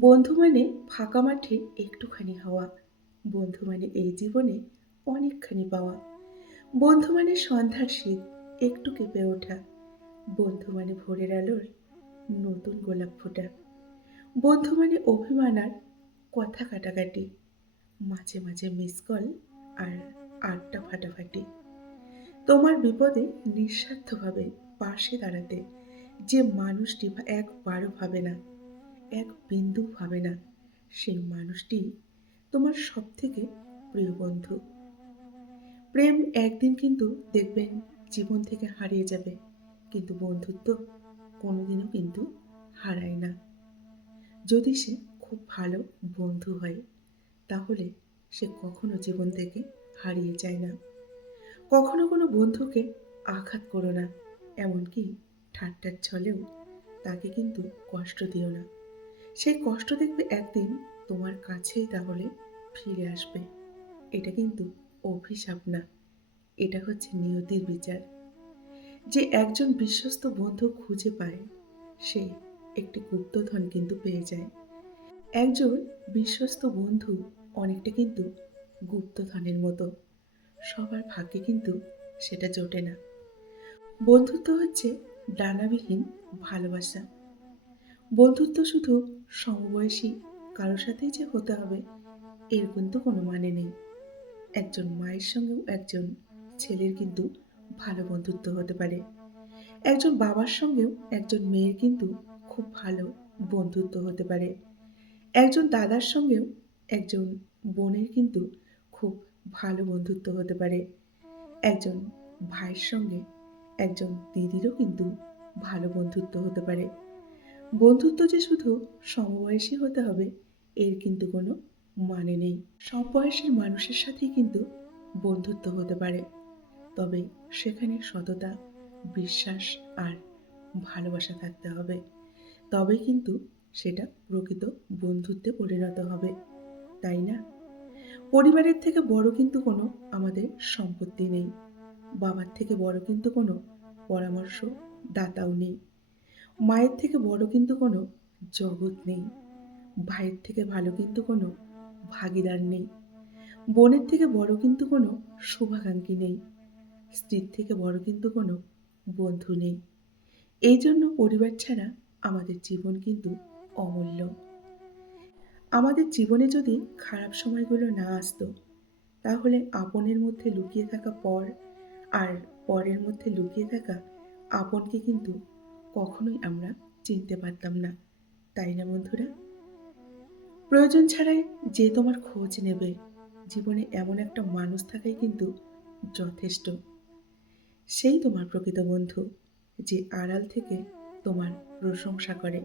বন্ধু মানে ফাঁকা মাঠে একটুখানি হাওয়া। বন্ধু মানে এই জীবনে অনেকখানি পাওয়া। বন্ধু মানে সন্ধ্যার শীত, একটু কেঁপে ওঠা। বন্ধু মানে ভোরের আলোর নতুন গোলাপ ফোটা। বন্ধু মানে অভিমান আর কথা কাটাকাটি, মাঝে মাঝে মিস কল আর আড্ডা ফাটাফাটি। তোমার বিপদে নিঃস্বার্থভাবে পাশে দাঁড়াতে যে মানুষটি একবারও ভাবে না, এক বিন্দু ভাবে না, সেই মানুষটি তোমার সব থেকে প্রিয় বন্ধু। প্রেম একদিন কিন্তু দেখবেন জীবন থেকে হারিয়ে যাবে, কিন্তু বন্ধুত্ব কোনোদিনও কিন্তু হারায় না। যদি সে খুব ভালো বন্ধু হয়, তাহলে সে কখনো জীবন থেকে হারিয়ে যায় না। কখনো কোনো বন্ধুকে আঘাত করো না, এমনকি ঠাট্টার ছলেও তাকে কিন্তু কষ্ট দিও না। সেই কষ্ট দেখবে একদিন তোমার কাছেই তাহলে ফিরে আসবে। এটা কিন্তু অভিশাপ না, এটা হচ্ছে নিয়তির বিচার। যে একজন বিশ্বস্ত বন্ধু খুঁজে পায়, সে একটি গুপ্তধন কিন্তু পেয়ে যায়। একজন বিশ্বস্ত বন্ধু অনেকটা কিন্তু গুপ্তধনের মতো। সবার ভাগ্যে কিন্তু সেটা জোটে না। বন্ধুত্ব হচ্ছে ডানাবিহীন ভালোবাসা। বন্ধুত্ব শুধু সমবয়সী কারোর সাথেই যে হতে হবে এর কিন্তু কোনো মানে নেই। একজন মায়ের সঙ্গেও একজন ছেলের কিন্তু ভালো বন্ধুত্ব হতে পারে। একজন বাবার সঙ্গেও একজন মেয়ের কিন্তু খুব ভালো বন্ধুত্ব হতে পারে। একজন দাদার সঙ্গেও একজন বোনের কিন্তু খুব ভালো বন্ধুত্ব হতে পারে। একজন ভাইয়ের সঙ্গে একজন দিদিরও কিন্তু ভালো বন্ধুত্ব হতে পারে। বন্ধুত্ব যে শুধু সমবয়সী হতে হবে এর কিন্তু কোনো মানে নেই। সব বয়সের মানুষের সাথেই কিন্তু বন্ধুত্ব হতে পারে, তবে সেখানে সততা, বিশ্বাস আর ভালোবাসা থাকতে হবে। তবেই কিন্তু সেটা প্রকৃত বন্ধুত্বে পরিণত হবে, তাই না? পরিবারের থেকে বড় কিন্তু কোনো আমাদের সম্পত্তি নেই। বাবার থেকে বড় কিন্তু কোনো পরামর্শ দাতাও নেই। মায়ের থেকে বড় কিন্তু কোনো জগৎ নেই। ভাইয়ের থেকে ভালো কিন্তু কোনো ভাগীদার নেই। বোনের থেকে বড় কিন্তু কোনো শুভাকাঙ্ক্ষী নেই। স্ত্রীর থেকে বড় কিন্তু কোনো বন্ধু নেই। এই জন্য পরিবার ছাড়া আমাদের জীবন কিন্তু অমূল্য। আমাদের জীবনে যদি খারাপ সময়গুলো না আসতো, তাহলে আপনের মধ্যে লুকিয়ে থাকা পর আর পরের মধ্যে লুকিয়ে থাকা আপনকে কিন্তু কখনোই আমরা চিনতে পারতাম না, তাই না বন্ধুরা? প্রয়োজন ছাড়াই যে তোমার খোঁজ নেবে, জীবনে এমন একটা মানুষ থাকাই কিন্তু যথেষ্ট। সেই তোমার প্রকৃত বন্ধু, যে আড়াল থেকে তোমার প্রশংসা করে।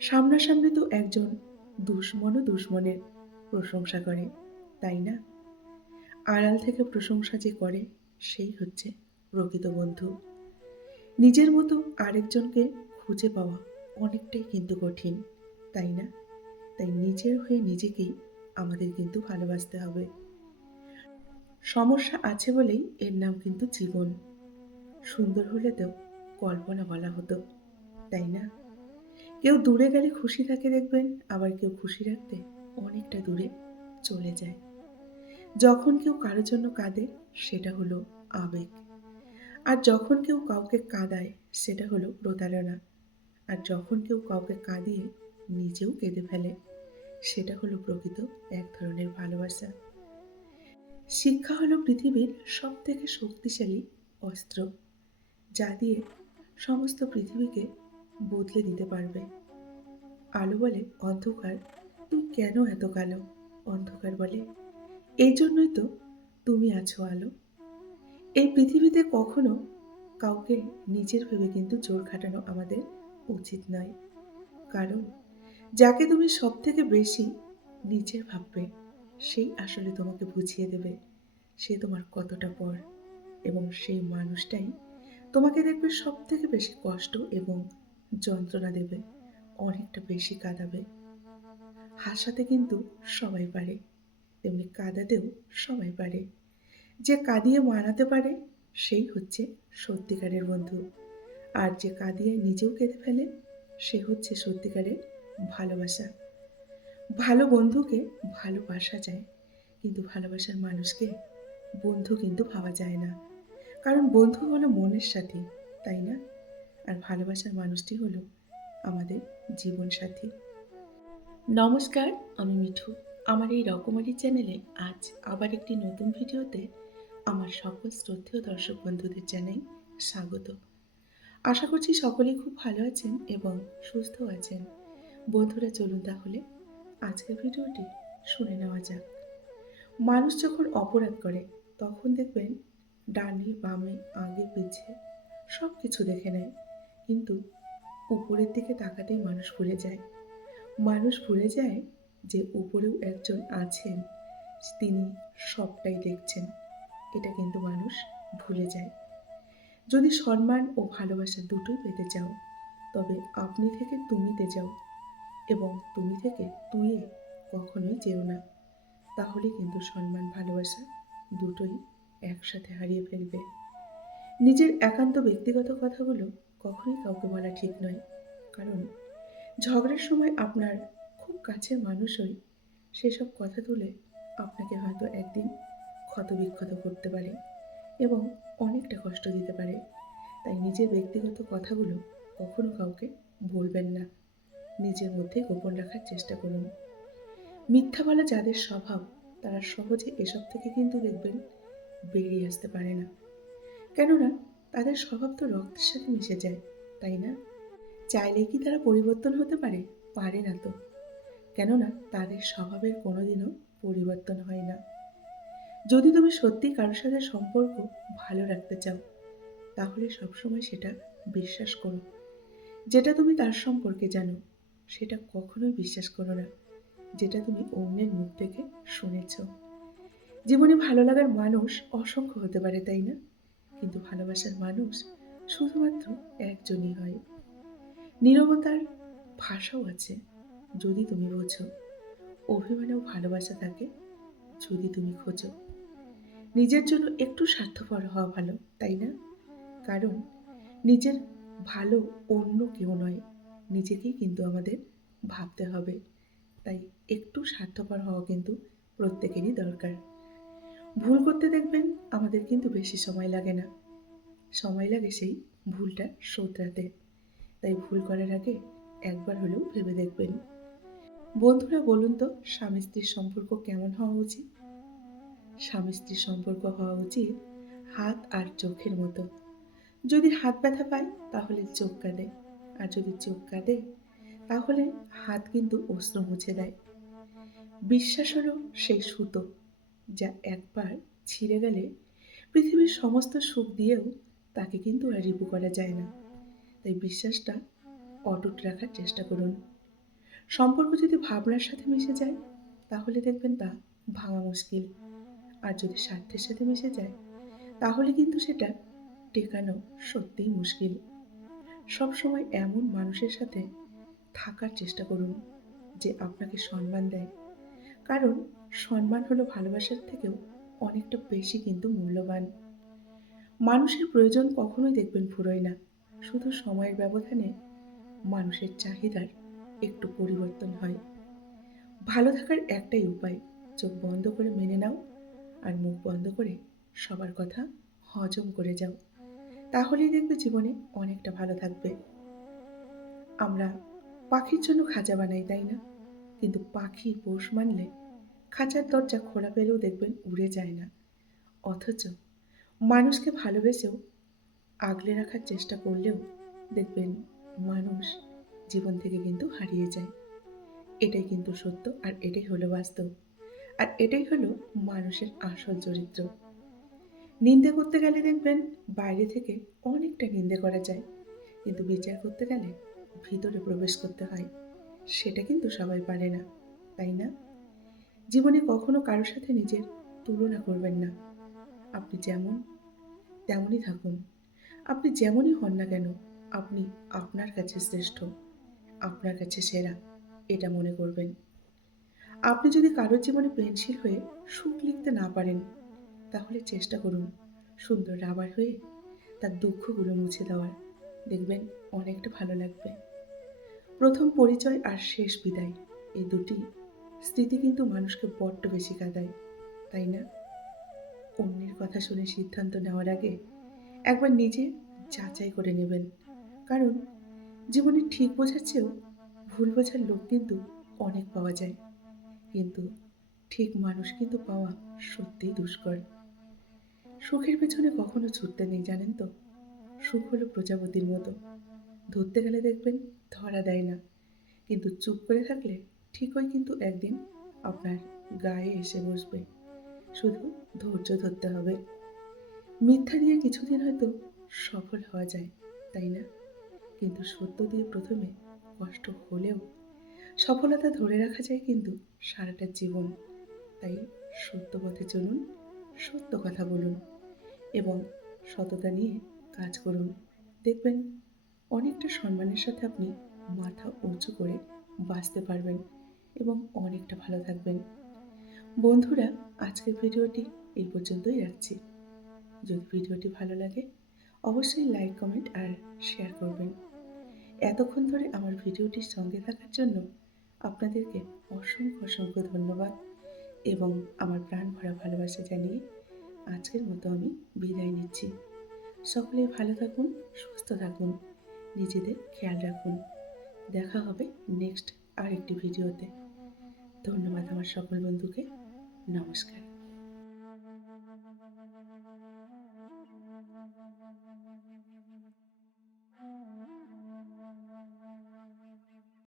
সামনাসামনি তো একজন দুশ্মনও দুশ্মনের প্রশংসা করে, তাই না? আড়াল থেকে প্রশংসা যে করে, সেই হচ্ছে প্রকৃত বন্ধু। নিজের মতো আরেকজনকে খুঁজে পাওয়া অনেকটাই কিন্তু কঠিন, তাই না? তাই নিজের হয়ে নিজেকেই আমাদের কিন্তু ভালোবাসতে হবে। সমস্যা আছে বলেই এর নাম কিন্তু জীবন। সুন্দর হলে তো কল্পনা বলা হতো, তাই না? কেউ দূরে গেলে খুশি থাকে দেখবেন, আবার কেউ খুশি রাখতে অনেকটা দূরে চলে যায়। যখন কেউ কারোর জন্য কাঁদে, সেটা হলো আবেগ। আর যখন কেউ কাউকে কাঁদায়, সেটা হলো প্রতারণা। আর যখন কেউ কাউকে কাঁদিয়ে নিজেও কেঁদে ফেলে, সেটা হলো প্রকৃত এক ধরনের ভালোবাসা। শিক্ষা হলো পৃথিবীর সবথেকে শক্তিশালী অস্ত্র, যা দিয়ে সমস্ত পৃথিবীকে বদলে দিতে পারবে। আলো বলে অন্ধকার, তুই কেন এত কালো? অন্ধকার বলে, এই জন্যই তো তুমি আছো আলো। এই পৃথিবীতে কখনো কাউকে নিজের ভেবে কিন্তু জোর খাটানো আমাদের উচিত নয়। কারণ যাকে তুমি সব থেকে বেশি নিজের ভাববে, সেই আসলে তোমাকে বুঝিয়ে দেবে সে তোমার কতটা পর। এবং সেই মানুষটাই তোমাকে দেখবে সব থেকে বেশি কষ্ট এবং যন্ত্রণা দেবে, অনেকটা বেশি কাঁদাবে। হাসাতে কিন্তু সবাই পারে, তেমনি কাঁদাতেও সবাই পারে। যে কাঁদিয়ে মানাতে পারে, সেই হচ্ছে সত্যিকারের বন্ধু। আর যে কাঁদিয়ে নিজেও কেঁদে ফেলে, সে হচ্ছে সত্যিকারের ভালোবাসা। ভালো বন্ধুকে ভালোবাসা যায়, কিন্তু ভালোবাসার মানুষকে বন্ধু কিন্তু ভাবা যায় না। কারণ বন্ধু হলো মনের সাথী, তাই না? আর ভালোবাসার মানুষটি হলো আমাদের জীবনসাথী। নমস্কার, আমি মিঠু। আমার এই রকমারি চ্যানেলে আজ আবার একটি নতুন ভিডিওতে আমার সকল শ্রদ্ধেয় দর্শক বন্ধুদের জানাই স্বাগত। আশা করছি সকলেই খুব ভালো আছেন এবং সুস্থ আছেন। বন্ধুরা, চলুন তাহলে আজকের ভিডিওটি শুনে নেওয়া যাক। মানুষ যখন অপরাধ করে তখন দেখবেন ডানে বামে আগে পিছে সব কিছু দেখে নেয়, কিন্তু উপরের দিকে তাকাতেই মানুষ ভুলে যায়। মানুষ ভুলে যায় যে উপরেও একজন আছেন, তিনি সবটাই দেখছেন। এটা কিন্তু মানুষ ভুলে যায়। যদি সম্মান ও ভালোবাসা দুটোই পেতে চাও, তবে আপনি থেকে তুমিতে যাও এবং তুমি থেকে তুইয়ে কখনোই যেও না। তাহলে কিন্তু সম্মান ভালোবাসা দুটোই একসাথে হারিয়ে ফেলবে। নিজের একান্ত ব্যক্তিগত কথাগুলো কখনোই কাউকে বলা ঠিক নয়, কারণ ঝগড়ার সময় আপনার খুব কাছের মানুষই সেসব কথা তুলে আপনাকে হয়তো একদিন ক্ষতবিক্ষত করতে পারে এবং অনেকটা কষ্ট দিতে পারে। তাই নিজের ব্যক্তিগত কথাগুলো কখনো কাউকে বলবেন না। নিজের মধ্যে গোপন রাখার চেষ্টা করুন। মিথ্যা বলা যাদের স্বভাব, তারা সহজে এসব থেকে কিন্তু দেখবেন বেরিয়ে আসতে পারে না। কেননা তাদের স্বভাব তো রক্তের সাথে মিশে যায়, তাই না? চাইলে কি তারা পরিবর্তন হতে পারে? পারে না তো। কেননা তাদের স্বভাবের কোনোদিনও পরিবর্তন হয় না। যদি তুমি সত্যি কারোর সাথে সম্পর্ক ভালো রাখতে চাও, তাহলে সবসময় সেটা বিশ্বাস করো। যেটা তুমি তার সম্পর্কে জানো, সেটা কখনোই বিশ্বাস করো না যেটা তুমি অন্যের মুখ থেকে শুনেছ। জীবনে ভালো লাগার মানুষ অসংখ্য হতে পারে, তাই না? কিন্তু ভালোবাসার মানুষ শুধুমাত্র একজনই হয়। নীরবতার ভাষাও আছে যদি তুমি বোঝো। অভিমানেও ভালোবাসা থাকে যদি তুমি খোঁজো। নিজের জন্য একটু স্বার্থপর হওয়া ভালো, তাই না? কারণ নিজের ভালো অন্য কেউ নয়, নিজেকেই কিন্তু আমাদের ভাবতে হবে। তাই একটু স্বার্থপর হওয়া কিন্তু প্রত্যেকেরই দরকার। ভুল করতে দেখবেন আমাদের কিন্তু বেশি সময় লাগে না, সময় লাগে সেই ভুলটা শোধরাতে। তাই ভুল করার আগে একবার হলেও ভেবে দেখবেন। বন্ধুরা, বলুন তো, স্বামী স্ত্রীর সম্পর্ক কেমন হওয়া উচিত? স্বামী স্ত্রীর সম্পর্ক হওয়া উচিত হাত আর চোখের মতো। যদি হাত ব্যথা পায় তাহলে চোখ কাঁদে, আর যদি চোখ কাঁদে তাহলে হাত কিন্তু অশ্রু মুছে দেয়। বিশ্বাস হলো সেই সুতো যা একবার ছিঁড়ে গেলে পৃথিবীর সমস্ত সুখ দিয়েও তাকে কিন্তু আর রিপু করা যায় না। তাই বিশ্বাসটা অটুট রাখার চেষ্টা করুন। সম্পর্ক যদি ভাবনার সাথে মিশে যায় তাহলে দেখবেন তা ভাঙা মুশকিল। আর যদি স্বার্থের সাথে মিশে যায় তাহলে কিন্তু সেটা টেকানো সত্যিই মুশকিল। সবসময় এমন মানুষের সাথে থাকার চেষ্টা করুন যে আপনাকে সম্মান দেয়। কারণ সম্মান হলো ভালোবাসার থেকেও অনেকটা বেশি কিন্তু মূল্যবান। মানুষের প্রয়োজন কখনোই দেখবেন ফুরোয় না। শুধু সময়ের ব্যবধানে মানুষের চাহিদার একটু পরিবর্তন হয়। ভালো থাকার একটাই উপায়, চোখ বন্ধ করে মেনে নাও আর মুখ বন্ধ করে সবার কথা হজম করে যাও। তাহলেই দেখবে জীবনে অনেকটা ভালো থাকবে। আমরা পাখির জন্য খাঁচা বানাই, তাই না? কিন্তু পাখি পোষ মানলে খাঁচার দরজা খোলা পেলেও দেখবেন উড়ে যায় না। অথচ মানুষকে ভালোবেসেও আগলে রাখার চেষ্টা করলেও দেখবেন মানুষ জীবন থেকে কিন্তু হারিয়ে যায়। এটাই কিন্তু সত্য, আর এটাই হলো বাস্তব, আর এটাই হলো মানুষের আসল চরিত্র। নিন্দে করতে গেলে দেখবেন বাইরে থেকে অনেকটা নিন্দে করা যায়, কিন্তু বিচার করতে গেলে ভিতরে প্রবেশ করতে হয়। সেটা কিন্তু সবাই পারে না, তাই না? জীবনে কখনো কারোর সাথে নিজের তুলনা করবেন না। আপনি যেমন তেমনই থাকুন। আপনি যেমনই হন না কেন, আপনি আপনার কাছে শ্রেষ্ঠ, আপনার কাছে সেরা, এটা মনে করবেন। আপনি যদি কারোর জীবনে পেন্সিল হয়ে সুখ লিখতে না পারেন, তাহলে চেষ্টা করুন সুন্দর রাবার হয়ে তার দুঃখগুলো মুছে দেওয়ার। দেখবেন অনেকটা ভালো লাগবে। প্রথম পরিচয় আর শেষ বিদায়, এই দুটি স্মৃতি কিন্তু মানুষকে বড্ড বেশি কাঁদায়, তাই না? অন্যের কথা শুনে সিদ্ধান্ত নেওয়ার আগে একবার নিজে যাচাই করে নেবেন। কারণ জীবনে ঠিক বোঝার চেয়েও ভুল বোঝার লোক কিন্তু অনেক পাওয়া যায়। কিন্তু ঠিক মানুষ কিন্তু পাওয়া সত্যিই দুষ্কর। সুখের পেছনে কখনো ছুটতে নেই, জানেন তো? সুখ হলো প্রজাপতির মতো। ধরতে গেলে দেখবেন ধরা দেয় না। কিন্তু চুপ করে থাকলে ঠিকই কিন্তু একদিন আপনার গায়ে এসে বসবে। শুধু ধৈর্য ধরতে হবে। মিথ্যা দিয়ে কিছুদিন হয়তো সফল হওয়া যায়, তাই না? কিন্তু সত্য দিয়ে প্রথমে কষ্ট হলেও সফলতা ধরে রাখা যায় কিন্তু সারাটা জীবন। তাই সত্য পথে চলুন, সত্য কথা বলুন এবং সততা নিয়ে কাজ করুন। দেখবেন অনেকটা সম্মানের সাথে আপনি মাথা উঁচু করে বাঁচতে পারবেন এবং অনেকটা ভালো থাকবেন। বন্ধুরা, আজকের ভিডিওটি এই পর্যন্তই রাখছি। যদি ভিডিওটি ভালো লাগে অবশ্যই লাইক, কমেন্ট আর শেয়ার করবেন। এতক্ষণ ধরে আমার ভিডিওটির সঙ্গে থাকার জন্য আপনাদেরকে অসংখ্য ধন্যবাদ এবং আমার প্রাণ ভরা ভালোবাসা জানিয়ে আজকের মতো আমি বিদায় নিচ্ছি। সকলেই ভালো থাকুন, সুস্থ থাকুন, নিজেদের খেয়াল রাখুন। দেখা হবে নেক্সট আরেকটি ভিডিওতে। ধন্যবাদ আমার সকল বন্ধুকে। নমস্কার।